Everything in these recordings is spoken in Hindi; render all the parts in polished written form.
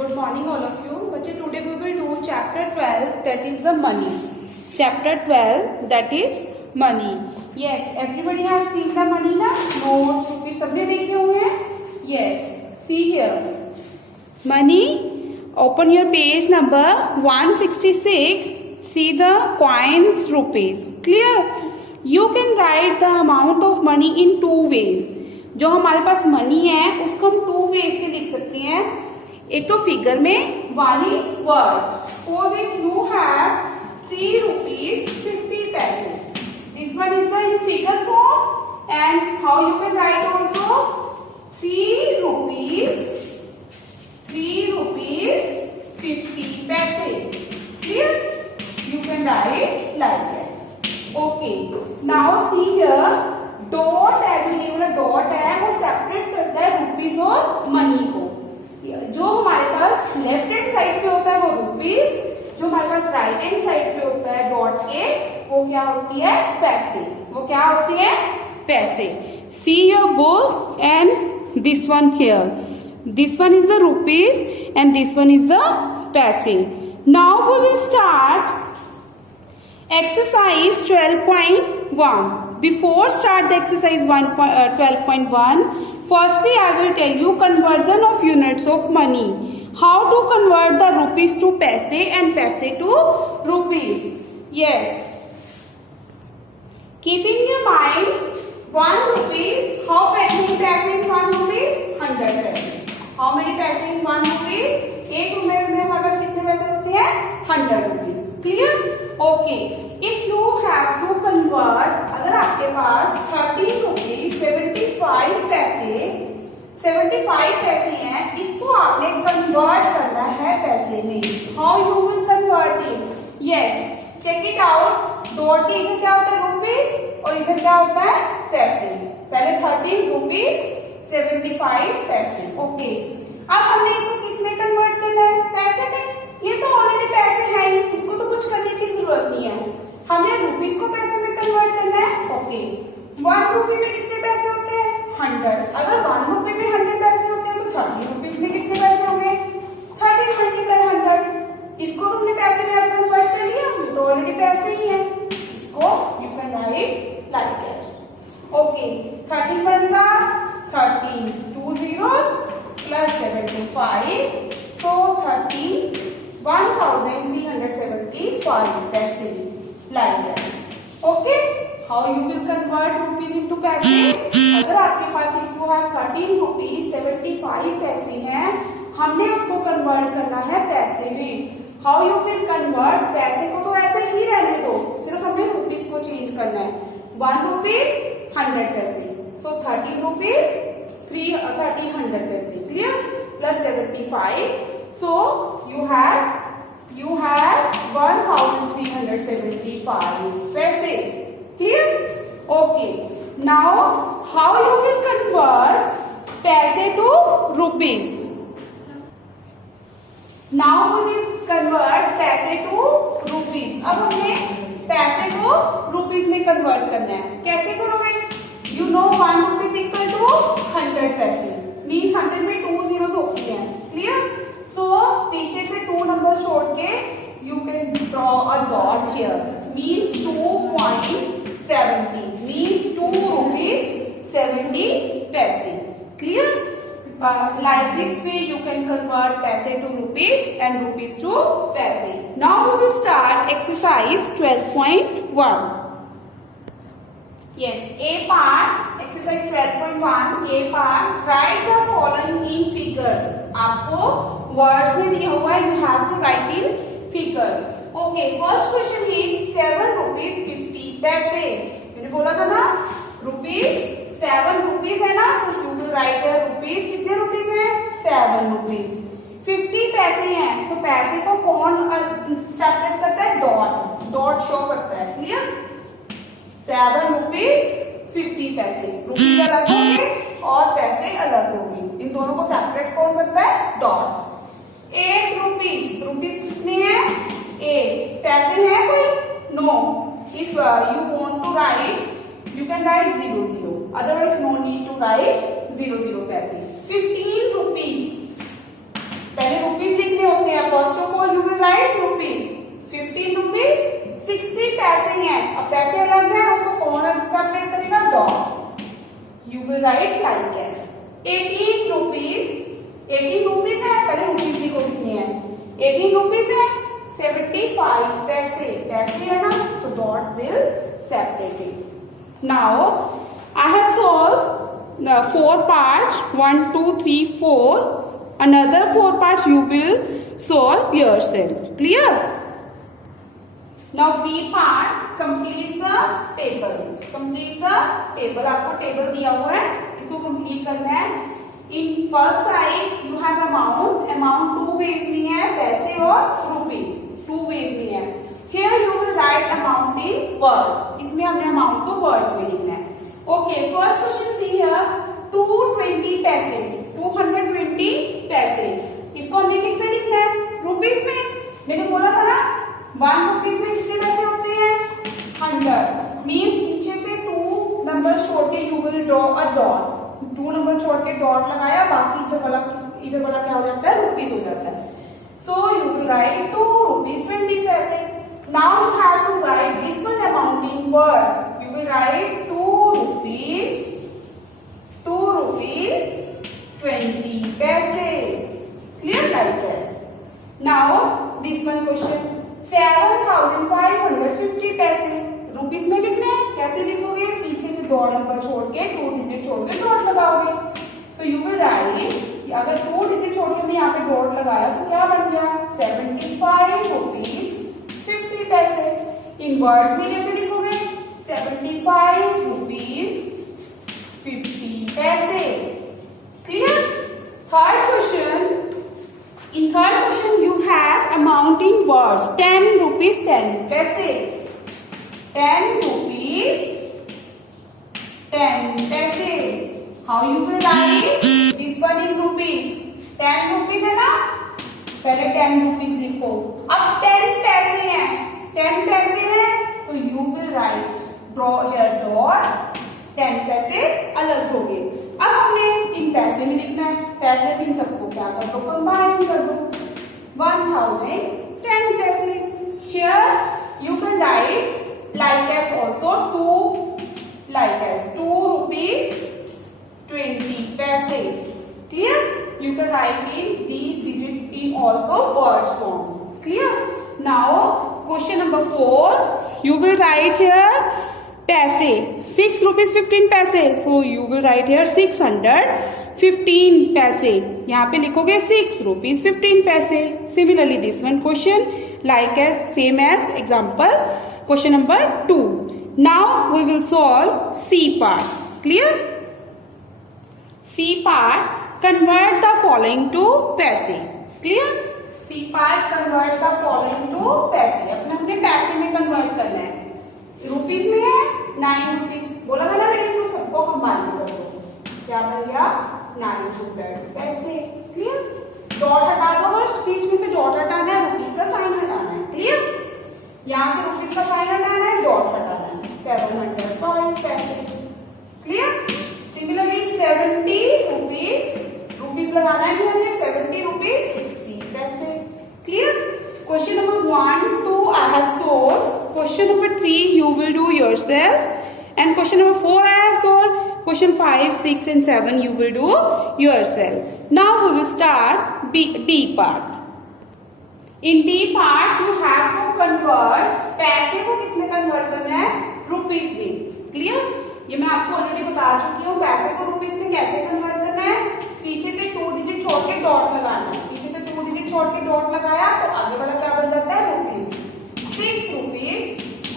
Good morning all of you. बच्चे today we will do chapter 12 that is the money. Chapter 12 that is money. Yes, everybody have seen the money ना? Notes, rupees सबने देखे हुए हैं? Yes, see here. Money. Open your page number 166. See the coins rupees. Clear? You can write the amount of money in two ways. जो हमारे पास मनी है उसको हम टू वेज से लिख सकते हैं. एक तो फिगर में one is word. Suppose it you have 3 rupees 50 पैसे. This one is the in figure form and how you can right also 3 rupees 50 पैसे. Clear? You can right like this. Okay, now see here dot है, वाला डॉट है वो सेपरेट करता है रुपीज और मनी को. जो हमारे पास लेफ्ट हैंड साइड पे होता है वो रुपीज, जो हमारे पास राइट हैंड साइड पे होता है डॉट के, वो क्या होती है? पैसे. वो क्या होती है? पैसे. See your book and this one here. This one is the rupees and this one is the paise. Now we will start exercise 12.1. Before start the exercise 12.1, firstly I will tell you conversion of units of money. How to convert the rupees to paise and paise to rupees. Yes. Keep in your mind 1 rupees. How many paise in 1 rupees? 100 paise. How many paise in 1 rupees? 1 रुपए में हमारे पास कितने पैसे होते हैं? 100 rupees. Clear? Okay, if you have to convert, अगर आपके पास 13 rupees 75 पैसे हैं, इसको आपने कन्वर्ट करना है पैसे में. How you will convert it? Yes, check it out. Dot के इधर क्या होता है? रुपीज और इधर क्या होता है? पैसे. पहले 13 rupees 75 पैसे. ओके, अब हमने इसको किस में कन्वर्ट करना है? पैसे में. ये तो ऑलरेडी पैसे हैं, इसको तो कुछ करने की जरूरत नहीं है. हमने रुपीस को पैसे में कन्वर्ट करना है. ओके, 1 रुपये में कितने पैसे होते हैं? 100. अगर 1 रुपये में 100 पैसे होते हैं तो 30 rupees में कितने पैसे हो गए? 30 multiplied 100. इसको तुमने पैसे में अब कन्वर्ट कर लिया, तो ऑलरेडी पैसे ही है. इसको you can right like this. Okay, 13 1s are 13, 2 zeros plus 75, so 1375 paise like that. Okay, how you will convert rupees into paise? अगर आपके पास इसको 13 rupees 75 पैसे हैं, हमने उसको कन्वर्ट करना है पैसे में. How you will convert? पैसे को तो ऐसे ही रहने दो, सिर्फ हमने रुपीस को चेंज करना है. 1 rupees 100 पैसे, so 13 rupees 100 पैसे. Clear? Plus 75. So you have 1375 paise. Clear? Okay. Now how you will convert paise to rupees? Now we will convert paise to rupees. अब हमें पैसे को रुपीस में कन्वर्ट करना है. कैसे करोगे? You know 1 rupees equal to 100 पैसे. मीन्स 100 में 2 zeros होती हैं. क्लियर? सो पीछे से 2 नंबर छोड़ के you can draw a dot here. Means 2.70 means 2 rupees 70 पैसे. Clear? Like this way you can convert paise to rupees and rupees to paise. Now we will start exercise 12.1. Yes, A part, exercise 12.1, A part, write the following in figures. आपको words में दिया हुआ है, you have to write in figures. Okay, first question is 7 rupees 50 पैसे. मैंने बोला था ना, rupees 7 rupees है ना, so you will write the rupees. कितने rupees है? 7 rupees. 50 पैसे हैं, तो पैसे को कौन सेपरेट करता है? डॉट शो करता है. क्लियर? 7 rupees 50 पैसे. रुपीज अलग होंगे और पैसे अलग होंगे. इन दोनों को सेपरेट कौन करता है? डॉट. 8 rupees. रुपीज कितने हैं? 8. पैसे हैं कोई? No. If you want to write you can write 00. Otherwise no need to write 00 पैसे. 15 rupees. पहले rupees first of all you will write rupees. 15 rupees 60 पैसे हैं. अब पैसे अलग है, उसको कौन सेपरेट करेगा? Dot. You will right like S. 18 rupees. 18 rupees है, पहले रुपीज भी को लिखनी है. 18 रुपीज है 75 पैसे. पैसे है ना, so dot will separate it. Now I have solved the 4 parts, 1, 2, 3, 4. Another 4 parts you will solve yourself. Clear? Now B part, complete the table. Complete the table. आपको टेबल दिया हुआ है, इसको कंप्लीट करना है. In first side you have amount. Amount 2 ways में है, पैसे और rupees. 2 ways में है. Here you will write amount in words. इसमें हमने amount को words में लिखना है. Okay, first question see here. 220 पैसे. 220 पैसे. इसको हमने किस में लिखना है? रुपीस में. मैंने बोला था ना 1 रुपीस में कितने पैसे होते हैं? 100. मीन्स पीछे से 2 नंबर छोड़ के you will draw a dot. 2 number छोड़ के डॉट लगाया, बाकी इधर वाला क्या हो जाता है? रुपीस हो जाता है. So you will write 2 rupees 20 पैसे. Now you have to write this one amount in words. You will write 2 rupees 20 पैसे. Clear like this. Now this one question. 7,550 पैसे. रुपीस में लिखना है, कैसे लिखोगे? पीछे से 2 नंबर छोड़ के 2 डिजिट छोड़ के डॉट लगाओगे. So you will write, अगर 2 डिजिट छोड़ के मैं यहाँ पे डॉट लगाया तो क्या बन गया? 75 रुपीज 50 पैसे. इन वर्ड्स में कैसे लिखोगे? 75 रुपीज 50 पैसे. Clear? Third question. In third question you have amount in words. 10 rupees 10 पैसे. 10 rupees 10 पैसे. How you will write this one in rupees? 10 rupees है ना, पहले 10 rupees लिखो. अब 10 पैसे हैं. 10 पैसे हैं, so you will write draw here dot. 10 पैसे अलग हो गए. अब हमने इन पैसे में लिखना है. पैसे इन सबको क्या कर दो? कंबाइन कर दो. 1010 पैसे. Here you can write like as also 2 like as 2 rupees 20 पैसे. Clear? You can write in these digits in also words form. Clear? Now question number 4. You will write here पैसे. 6 rupees 15 पैसे. So you will write here 615 पैसे. यहाँ पे लिखोगे 6 rupees 15 पैसे. Similarly this one question like as same as example question number 2. Now we will solve C part. Clear? C part, convert the following to पैसे. Clear? C part, convert the following to पैसे. अपने पैसे में convert करना है. रुपीस में है 9 रुपीस. बोला था ना मैंने इसको सबको कंबाइन कर दो. क्या बन गया? 900 पैसे. क्लियर? डॉट हटा दो और बीच में से डॉट हटाना है, रुपीस का साइन हटाना है. क्लियर? यहाँ से रुपीस का साइन हटाना है, डॉट हटाना है. 705 पैसे. क्लियर? सिमिलरली 70 रुपीस लगाना है हमने. 70 रुपीस 60 पैसे. Clear? Question number 1, 2 I have solved. Question number 3 you will do yourself. And question number 4 I have solved. Question 5, 6 and 7 you will do yourself. Now we will start D part. In D part you have to convert. पैसे को किसमें convert करना है? रुपीस में. Clear? ये मैं आपको ऑलरेडी बता चुकी हूँ. पैसे को रुपीस में कैसे कन्वर्ट करना है? पीछे से 2 डिजिट छोड़ के डॉट लगाना है. पीछे से 2 डिजिट छोड़ के डॉट लगाया तो आगे वाला क्या बन जाता है? रुपीस. 6 रुपीस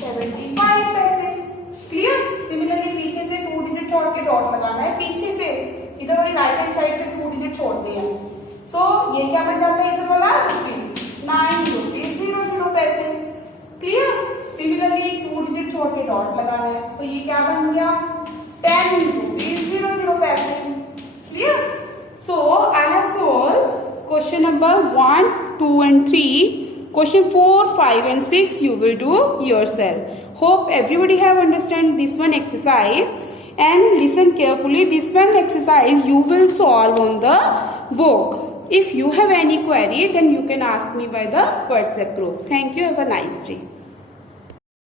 75 पैसे. क्लियर? सिमिलरली पीछे से 2 डिजिट छोड़ के डॉट लगाना है. पीछे से इधर वाली राइट हैंड साइड से 2 डिजिट छोड़ते हैं. सो ये क्या बन जाता है? इधर वाला रुपीस. 9 रुपीस 00 पैसे. क्लियर? सिमिलरली 2 डिजिट छोड़ के डॉट लगाना है तो ये क्या बन गया? 10 रुपीस 00 पैसे. Clear? So I have solved question number 1, 2 and 3. Question 4, 5 and 6 you will do yourself. Hope everybody have understand this one exercise and listen carefully. This one exercise you will solve on the book. If you have any query, then you can ask me by the WhatsApp group. Thank you. Have a nice day.